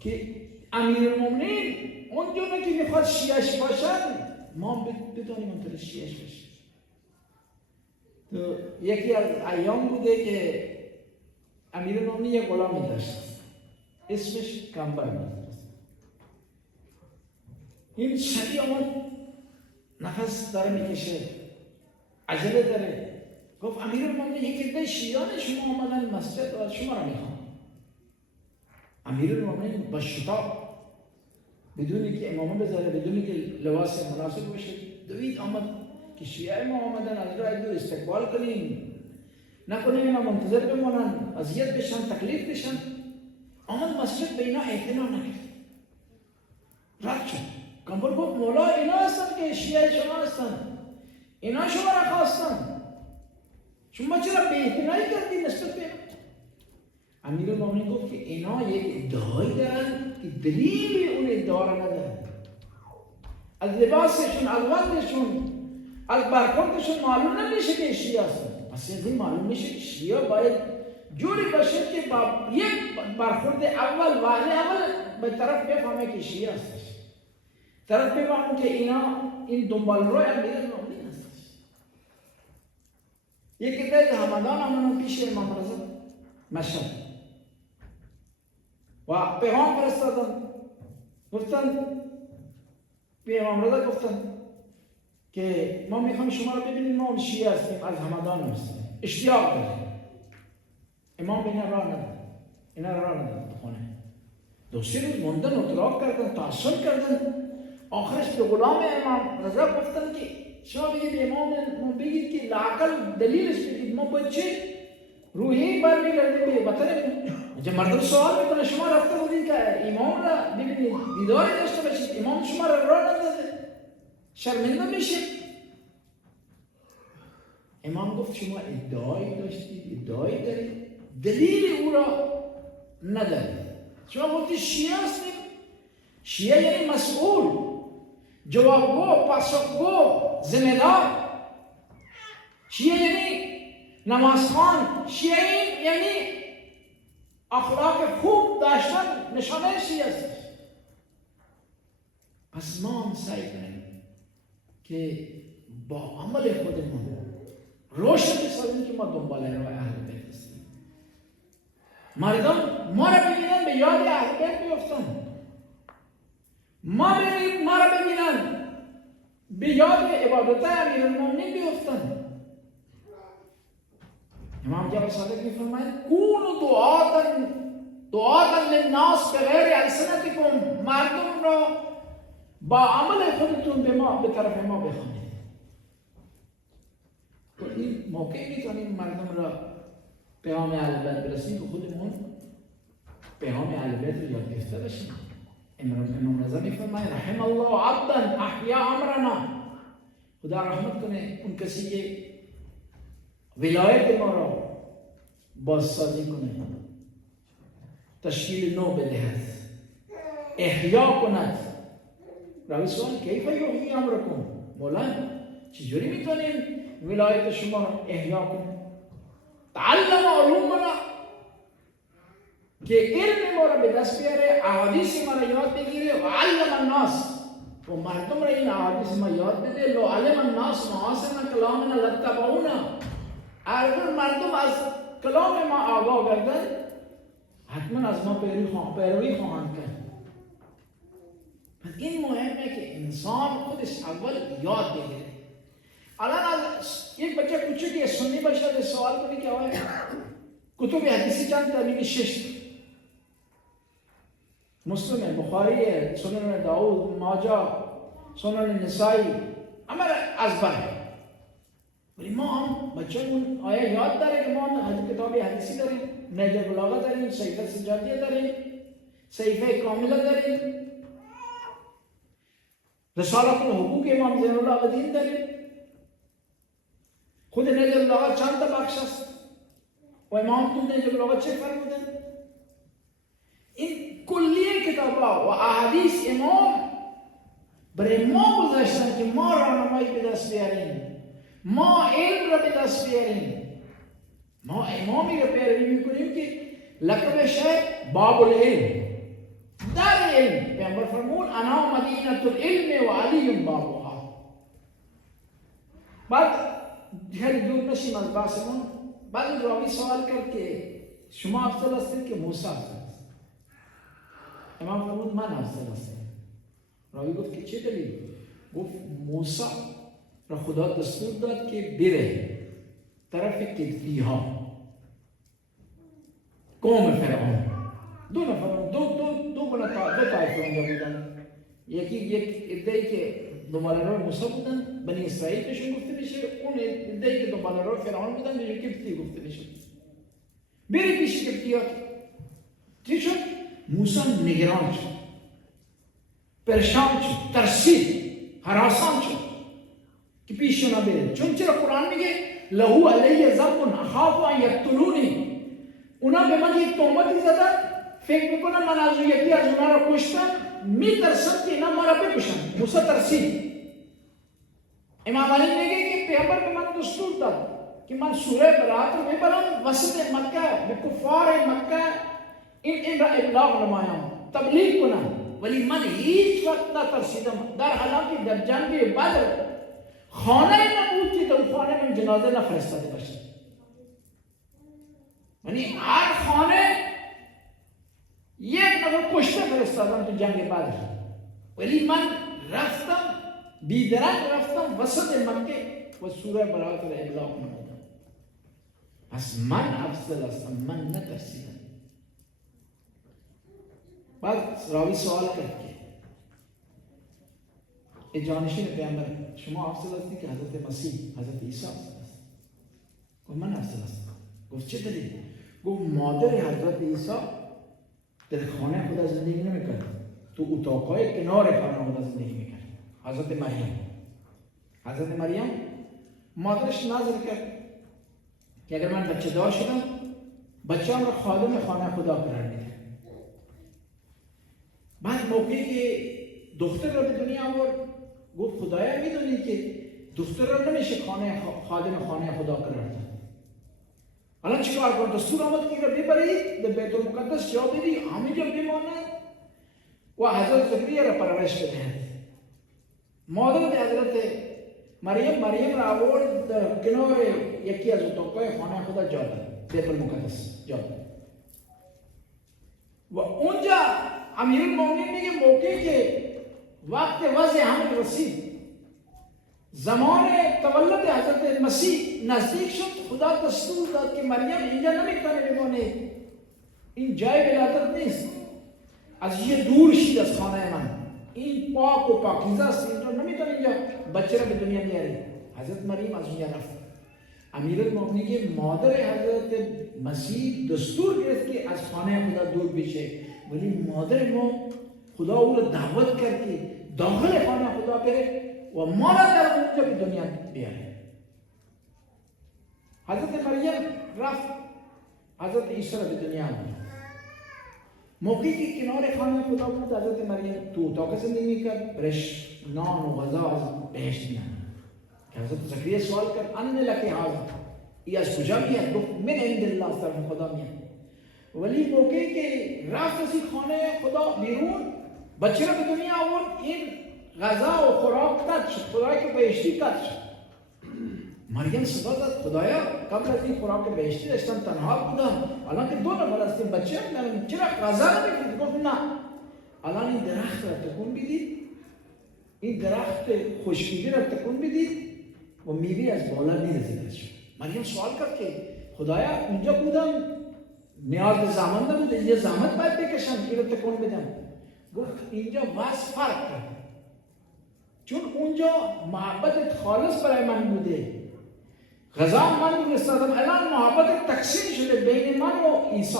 که امیرالمومنین اون جونه که میخواد شیعش باشد ما هم بدانیم اونطور شیعش باشیم. تو یکی از ایام بوده که امیرالمومنین یک غلامی داشت، اسمش کمبر بود. این شبیه آمد نفس داره میکشه، عجله داره. گفت امیرالمومنین یکی ده شیعان شما آمدن مسجد و شما را میخوان. امیرالمومنین با شتاب بدونی که امامه بذاره، بدونی که لباس مناسب باشه، دوید آمد که شیعه ما آمدن از راه دور استقبال کنیم، نکنه اینا منتظر بمانن، اذیت بشن، تکلیف بشن. آمد مسجد به اینا اعتنا نکرد، رد شد. کامبر گفت مولا اینا هستن که شیعه شما هستن، اینا شما را خواستن، شما چرا بی اعتنایی کردید نسبت به اینا؟ امیرالمومنین گفت که اینا یک ادعایی دارن که دلیلی اون ادعا را ندارن. از لباسشون، از وضعشون، از برخوردشون معلوم نمیشه که شیعه هستن. پس از این معلوم میشه که شیعه باید جوری باشه که با یک برخورد اول وعده اول به طرف بفهمه که شیعه هستش، طرف بفهمه که اینا این دنبال روی امیرالمومنین هستش. یک عده همدان آمدن پیش امام رضا مشهد و پیغام فرستادن، گفتن به امام رضا گفتن که ما میخوایم شما رو ببینیم، ما اون شیعه هستیم، از همدان هستیم، اشتیاق داریم. امام به اینا راه نداد، اینا راه نداد خونه. دو سه روز موندن، اطلاق کردن، تعصب کردن. آخرش به غلام امام رضا گفتن که شما بگید امام ما بگید که لااقل دلیلش بگید، ما باید چه روحی برمیگردیم به وطن. جب مردم سوال میکنه شما رفته بودین که امام را ببینید، دیداری داشته باشید، امام شما را راه نداده، شرمنده میشید. امام گفت شما ادعایی داشتید، ادعایی دارید، دلیل او را ندارید. شما گفتید شیعه هستید، شیعه یعنی مسئول، جوابگو، پاسخگو، ذمه‌دار. شیعه یعنی نمازخوان، شیعه یعنی اخلاق خوب داشتن، نشانه شیعه است. پس ما سعی کنیم که با عمل خودمون روشن بسازیم که ما دنبال راه اهل بیت هستیم. مردم ما را ببینن به یاد اهل بیت بیفتن، ما را ببینن به یاد عبادت امیرالمومنین بیفتن. امام جعفر صادق می‌فرمایند کونوا دعاة للناس بغیر السنتکم، مردم را با عمل خودتون به طرف ما بخوانید. تو این موقع میتونیم مردم را پیام اهل بیت برسیم که خودمون پیام اهل بیت رو یاد گرفته باشیم. امام رضا می‌فرمایند رحم الله عبدا احیا امرنا، خدا رحمت کنه اون کسی که ولایت ما را بازسازی کنه، تشکیل نو بدهد، احیا کند. راوی سوال کیف یحیی امرکم، مولا چجوری میتونیم ولایت شما را احیا کنیم؟ تعلم علومنا، که علم ما را به دست بیاره، احادیث ما را یاد بگیره، و علم الناس، و مردم را این احادیث ما یاد بده. لو علم الناس محاسن کلامنا لاتبعونا، اگر مردم از کلام ما آگاه گردن حتما از ما پیروی خواهند کرد. پس این مهمه که انسان خودش اول یاد بگیره. الان از یک بچه کوچکی سنی باشه سوال کنی که آقای کتب حدیثی چند تا؟ میگه 6. مسلم، بخاری، سنن داود، ماجه، سنن نسائی، همه از بره. ولی ما هم بچه‌مون آیا یاد داره که ما کتاب حدیثی داریم، نهج البلاغه داریم، صحیفه سجادیه داریم، صحیفه کامله داریم، رسالت الحقوق امام زین العابدین داریم. خود نهج البلاغه چند تا بخش است و امام تو نهج البلاغه چه فرمودن؟ این کلیه کتاب‌ها و احادیث امام برای ما گذاشتن که ما راهنمایی به دست بیاریم، ما علم را به دست بیاریم. ما امامی را پیروی میکنیم که لقبش باب العلم، در علم. پیامبر فرمود انا مدینة العلم و علی بابها. بعد خیلی دور نشیم از بحثمون، بعد راوی سوال کرد که شما افضل هستید که موسی افضل است؟ امام فرمود من افضل هستم. راوی گفت که چه دلیل؟ گفت موسی را خدا دستور داد که بره طرف کلتی ها، قوم فرعون. دو طایفه اونجا بودن. یک عده‌ای که دنباله‌رو موسی بودن، بنی اسرائیل بهشون گفته میشه. اون عده‌ای که دنباله‌رو فرعون بودن بهشون کلتی گفته میشه. بری پیش کلتی‌ها. چی شد؟ موسی نگران شد، پریشان شد، ترسید، هراسان شد که پیش اونا بره. چون چرا قرآن میگه لهو علی ذنب اخاف ان یقتلونی. اونا به من یک تهمتی زدن، فکر میکنم من از یکی از اونا رو کشتم، میترسم که اینا ما را بکشن. موسی ترسید. امام علی میگه که پیامبر به من دستور داد که من سوره برات رو ببرم وسط مکه، به کفار مکه این را ابلاغ نمایم، تبلیغ کنم. ولی من هیچ وقت نترسیدم. در حالی که در جنگ بدر خانه نبود که در خانه من جنازه نفرستاده باشه. یعنی هر خانه یک نفر کشته فرستادم تو جنگ بدر. ولی من رفتم بیدرنگ، رفتم وسط مکه و سوره برات را ابلاغ نمودم. پس من افضل هستم، من نترسیدم. بعد راوی سوال کرد که جانشین پیامبر شما افضل هستی که حضرت مسیح، حضرت عیسی افضل است؟ گفت من افضل هستم. گفت چه دلیل؟ گفت مادر حضرت عیسی در خانه خدا زندگی نمیکرد، تو اتاقای کنار خانه خدا زندگی میکرد. حضرت مریم مادرش نظر کرد که اگر من بچه دار شدم، بچه‌ام را خادم خانه خدا قرار میدم. بعد موقعی که دختر را به دنیا آورد، گفت خدایا میدونی که دختر را نمیشه خادم خانه خدا قرار داد. الان چیکار کنم؟ دستور آمد که را ببرید در بیت المقدس جا بدی، همینجا بماند و حضرت زکریا را پرورش بدهد. مادر حضرت مریم را آورد در کنار یکی از اتاقای خانه خدا جا داد، بیت المقدس جا داد. و اونجا امیرالمومنین میگه موقعی که وقت وضع حمل رسید، زمان تولد حضرت مسیح نزدیک شد، خدا دستور داد که مریم اینجا نمیتونه بمانه، این جای ولادت نیست، از یه دور شید از خانه من، این پاک و پاکیزه است، اینجا نمیتونه اینجا بچه را به دنیا بیاره. حضرت مریم از اونجا رفت. امیرالمومنین مادر حضرت مسیح دستور گرفت که از خانه خدا دور بشه، ولی مادر ما خدا او را دعوت کرد که داخل خانه خدا بره و ما را در اونجا به دنیا بیاره. حضرت مریم رفت، حضرت عیسی را به دنیا آورد. موقعی که کنار خانه خدا بود، حضرت مریم تو اتاق زندگی میکرد، برش نان و غذا از بهشت میاد. که حضرت زکریا سوال کرد ان لک هذا، ای از کجا میاد؟ گفت من عند الله، از طرف خدا میاد. ولی موقعی که رفت از این خانه خدا بیرون، بچه را به دنیا آورد، این غذا و خوراک قطع شد، خوراک بهشتی قطع شد. مریم صدا زد خدایا قبل از این خوراک بهشتی داشتم تنها بودم، الان که دو نفر هستیم بچه هم چرا غذا نمیکنید؟ گفت نه، الان این درخت را تکون بدید، این درخت خشکیده را تکون بدید و میوه از بالا میرسه. مریم سوال کرد که خدایا اونجا بودم نیاز به زمان نبود، اینجا زحمت باید بکشم این رو تکون بدم. گفت اینجا وضع فرق کرد، چون اونجا محبت خالص برای من بوده، غذا من می‌فرستادم، الان محبت تقسیم شده بین من و عیسی،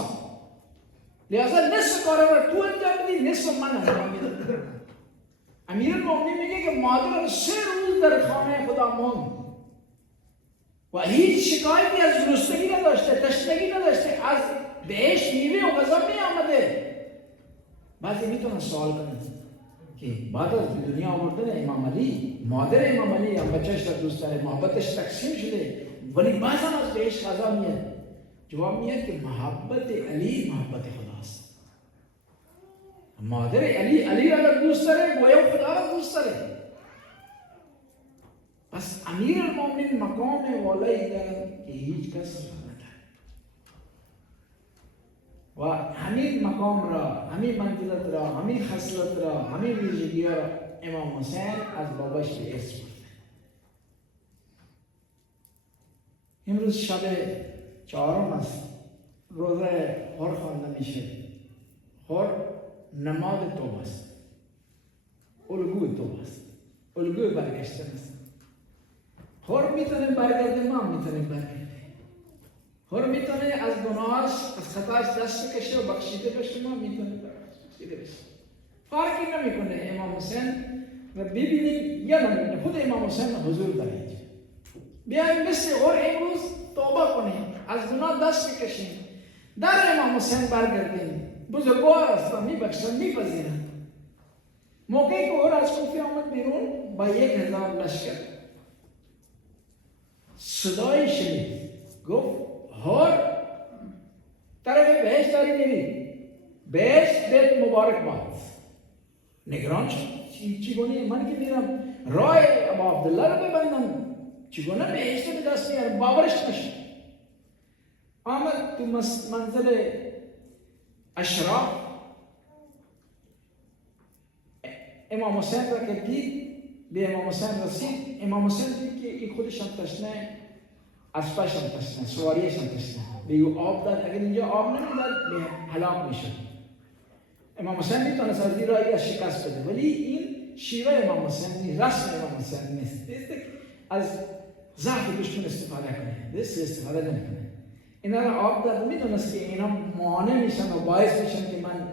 لذا نصف کار رو تو انجام بدی، نصف من انجام میدم. امیرالمومنین میگه که مادر 3 روز در خانه خدا ماند و هیچ شکایتی از گرسنگی نداشته، تشنگی نداشته، از بهشت میوه و غذا می آمده. بعضی میتونن سوال کنن که بعد از دنیا آوردن امام علی، مادر امام علی هم بچهش را دوست داره، محبتش تقسیم شده، ولی بعض هم از بهشت غذا میاد. جواب میاد که محبت علی محبت خداست. مادر علی را دوست داره، گویا خدا را دوست داره. پس امیرالمومنین مقام والایی دارد که هیچ کس نداره و همین مقام را، همین منزلت را، همین خصلت را، همین ویژگی را امام حسین از باباش به ارث برده. امروز شب 4 است، روزه هر خوانده میشه. هر نماز توبه است، الگوی توبه است، الگوی برگشتن است. هر میتونه برگرده، ما میتونیم برگرده. هر میتونه از گناهش، از خطاش دست بکشه و بخشیده بشه، ما میتونه بخشیده بشه. فرقی نمیکنه امام حسین و ببینیم یا نمیبینیم. خود امام حسین حضور داره اینجا. بیاییم مثل هر امروز توبه کنیم، از گناه دست بکشیم، در امام حسین برگردیم. بزرگوار است و میبخشن، میپذیرن. موقعی که هر از کوفه آمد بیرون با 1000 لشکر، صدای شنید، گفت هر طرف بهشت داری میری، بهشت بهت مبارک باد. نگران شد، چگونه من که میرم راه ابا عبدالله رو ببندم، چگونه بهشت به دست میارم؟ باورش نشد. آمد تو منزل اشراف، امام حسین را که دید، به امام حسین رسید. امام حسین دید که این خودش هم تشنه، اسبش هم تشنه، سواریش هم تشنه. به او آب داد. اگر اینجا آب نمیداد به هلاک میشد. امام حسین میتونست از این راهی شکست بده، ولی این شیوه امام حسین نیست، رسم امام حسین نیست. از ضعف دشمن استفاده کنه، دست استفاده نمیکنه. اینا را آب داد، میدونست که اینا مانع میشن و باعث میشن که من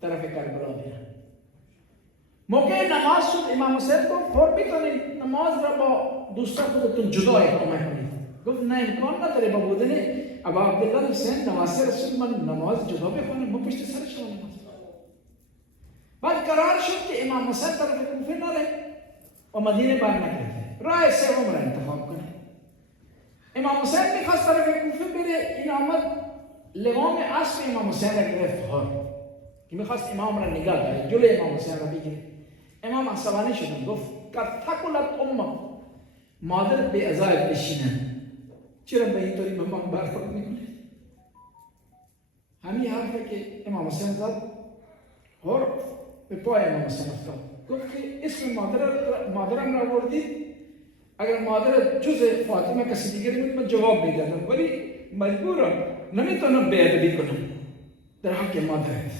طرف کربلا بیام. موقع نماز شد، امام حسین گفت هر میتونید نماز را با دوستان خودتون جدا اقامه کنید. گفت نه، امکان نداره با بودن ابا عبدالله حسین نواسه رسول من نماز جدا بخونم، من پشت سر شما نماز. بعد قرار شد که امام حسین طرف کوفه نره و مدینه برنگرده، راه سوم را انتخاب کنه. امام حسین میخواست طرف کوفه بره، این آمد لوام اسب امام حسین را گرفت که میخواست امام را نگاه داره، جلوی امام حسین را بگیره. امام عصبانی شدن، گفت که تکلت امه، مادر به ازایت بشینن، چرا به این طوری ممان برخورد میکنه؟ همین حرفه که امام حسین زد، هر به پای امام حسین افتاد. گفت که اسم مادرم را وردید، اگر مادر جز فاطمه کسی دیگری بود من جواب میدادم، ولی مجبورم، نمیتونم بی‌ادبی کنم در حق مادرت.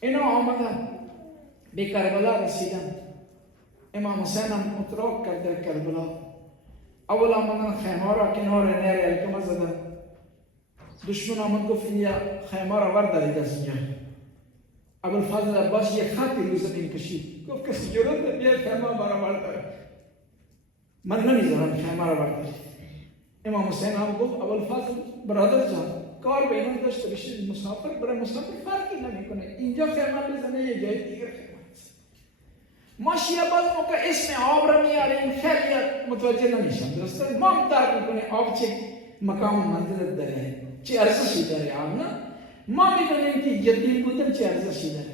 اینا آمدن به کربلا رسیدن. امام حسین هم اتراک کرد در کربلا. اول آمدن خیمه را کنار نیر الکمه زدن. دشمن آمد گفت این خیمه را وردارید از اینجا. ابوالفضل عباس یک خطی رو زمین کشید، گفت کسی جرأت بیاد خیمه را ورداره، من نمیذارم خیمه را وردارید. امام حسین هم گفت ابوالفضل برادر جان، کار به اینا داشته باشید، مسافر برای مسافر فرقی نمیکنه، اینجا خیمه بزنه یه جای دیگر خیمه. ما شیعه باز موقع اسم آب را میاریم خیلی متوجه نمیشن، درسته؟ ما هم درک میکنیم آب چه مقام و منزلت داره، چه ارزشی داره آب، نه؟ ما میدونیم که جدی بودن چه ارزشی داره،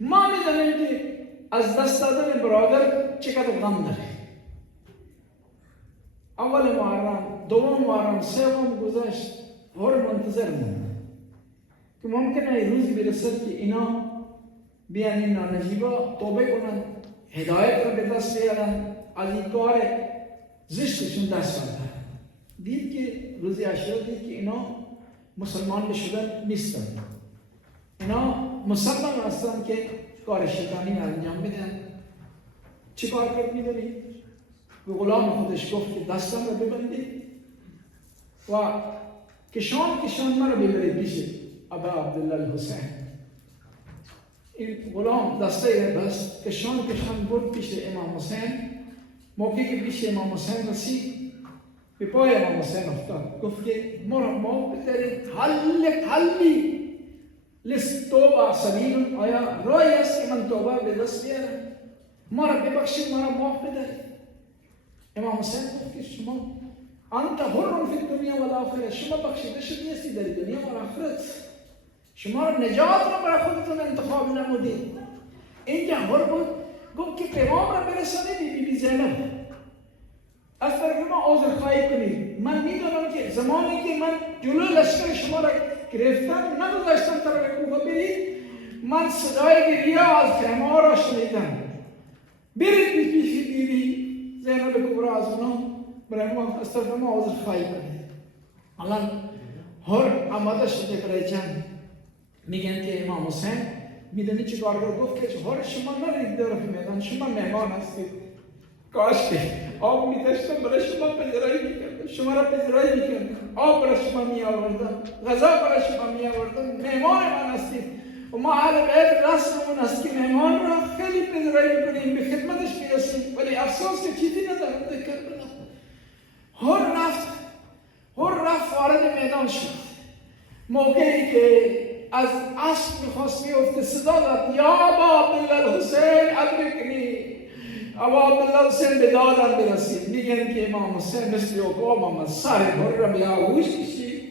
ما میدونیم که از دست دادن برادر چقدر غم داره. اول محرم، دوم محرم، سوم گذشت، هر منتظر موند که ممکنه روزی برسد که اینا بیان این نانجیبا توبه کنن، هدایت را به دست بیارن، از این کار زشتشون دست بردارن. دید که روزی عاشورا دید که اینا مسلمان بشدن نیستن، اینا مسلمان هستن که کار شیطانی را انجام بدن. چه کار کرد میدونی؟ به غلام خودش گفت که دستم را ببندید و کشان من را ببرید پیش ابا عبدالله حسین. این غلام دسته بست، کشان برد پیش امام حسین. موقعی که پیش امام حسین رسید، به پای امام حسین افتاد، گفت که ما بترید حلی لست توبه سبیل، آیا راهی است که من توبه به دست بیارم؟ ما را ببخشید، ما را معاف بدهید. امام حسین گفت که شما انت حر فی الدنیا و الاخره، شما بخشیده شدی هستی در دنیا و آخرت، شما را نجات را برای خودتون انتخاب نمودید. اینجا حر بود، گفت که پیغام را برسانید بی زینب، از طرف ما عذرخواهی کنید. من میدونم که زمانی که من جلو لشکر شما را گرفتم، نگذاشتم طرف کوفه برید، من صدای گریه از خیمه را شنیدم. برید پیش بیبی زینب کبرا از اونا برای ما از طرف ما عذر خواهی کنید. الان هر آماده شده برای جنگ. میگن که امام حسین میدونی چی کار گفت که هر شما نرید در میدان، شما مهمان هستید. کاش که آب میداشتم برای شما پذیرایی میکردم، شما را پذیرایی میکردم، آب برای شما میآوردم، غذا برای شما میآوردم، مهمان من هستید و ما اهل بیت رسممون است که مهمان را خیلی پذیرایی میکنیم، به خدمتش میرسیم، ولی افسوس که چیزی ندارم کرد. هر رفت وارد میدان شد. موقعی که از اسب میخواست میفته صدا داد یا ابا عبدالله الحسین ادرکنی. ابا عبدالله حسین به دادم برسید. میگن که امام حسین مثل عقاب آمد، سر هر را به آغوش کشید.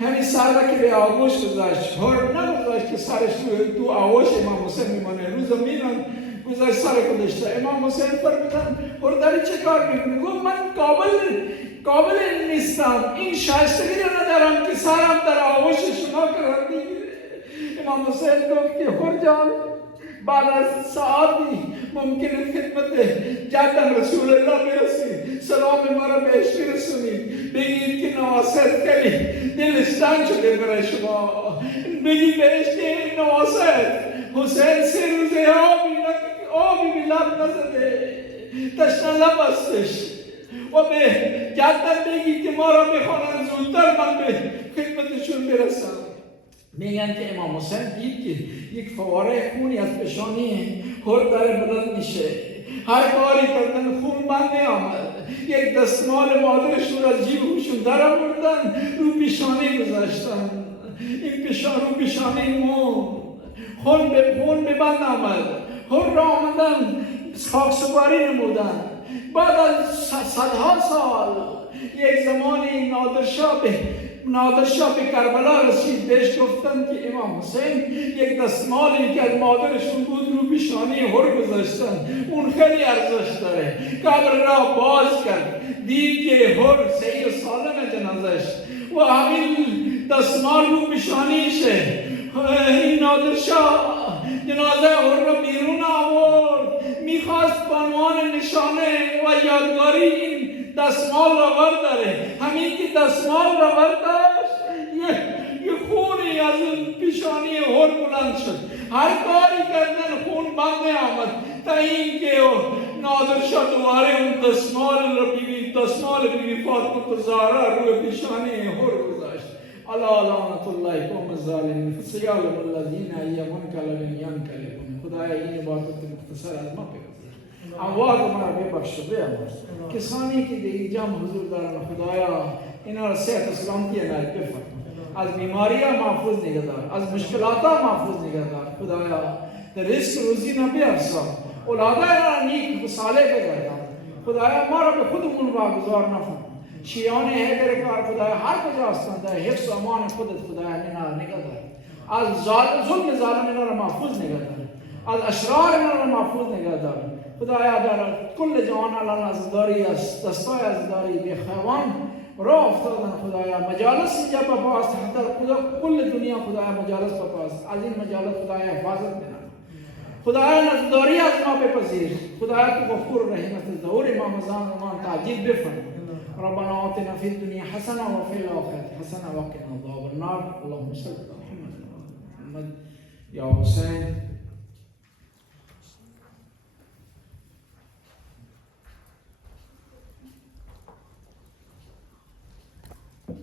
همین سر را که به آغوش گذاشت، هر نگذاشت که سرش تو آغوش امام حسین میمانه، رو زمین گذاشت سر گذاشته. امام حسین فرمودن هر داری چه کار میکنی؟ گفت من قابل نیستم، این شایستگی را ندارم که سرم در آغوش شما قرار بگیره. امام حسین گفت که هر جان بعد از ساعتی ممکنه خدمت جدم رسول الله برسید، سلام ما را بهش برسونید، بگید که نواست خیلی دلش تنگ شده برای شما، بگید بهش که نواست حسین 3 روزه آبی به لب نزده، تشنه لب هستش و به جدم بگید که ما را بخوانند زودتر من به خدمتشون برسم. میگن که امام حسین دید که یک فواره خونی از پیشانی هر داره بلند میشه، هر کاری کردن خون بند نیامد. یک دستمال مادرشون از جیبشون در آوردن رو پیشانی گذاشتن، این رو پیشانی خون به بند آمد. هر را آمدن خاکسپاری نمودن. بعد از صدها سال یک زمانی نادرشاه به کربلا رسید، بهش گفتن که امام حسین یک دستمالی که از مادرشون بود رو پیشانی هر گذاشتن، اون خیلی ارزش داره. قبر را باز کرد، دید که هر صحیح و سالم جنازش و همین دستمال رو پیشانیشه. این نادرشاه جنازه هر را بیرون آورد، میخواست به عنوان نشانه و یادگاری این دستمال را برداره. همین که دستمال را برداشت یه خونی از اون پیشانی هر بلند شد. هر کاری کردن خون بند آمد تا اینکه نادرشاه دوباره اون دستمال بیبی فاطمه زهرا روی پیشانی هر گذاشت. الا لعنت الله قوم الظالمین فسیعلم الذین ینقلبون. خدایا این عبادت مختصر از ما بگذار، اموات ما را ببخش و بیامرز. کسانی که در اینجا حضور دارن خدایا اینا را صحت و سلامتی عنایت بفرما، از بیماری محفوظ نگهدار، از مشکلات محفوظ نگهدار. خدایا در رزق روزی بیفزا، اولادای را نیک و صالح بگردان. خدایا ما را به خودمون واگذار نفرما. شیعان حیدر کار خدایا هر کجا هستند در حفظ و امان خودت خدایا اینا را نگهدار. از ظلم ظالم را محفوظ نگهدار، از اشرار را محفوظ نگهدار. خدایا در کل جهان الان عزاداری است، دستای عزاداری به خیوان راه افتادن. خدایا مجالس اینجا بپاست، حتی کل دنیا خدایا مجالس بپاست. از این مجالس خدایا حفاظت بنا. خدایا نزداری از ما بپذیر. خدایا تو غفور رحیمت ظهور امام رمضان تعجیل بفرما. ربنا آتنا فی الدنیا حسنه و فی الاخره حسنه و قنا عذاب النار. اللهم صل علی محمد یا حسین.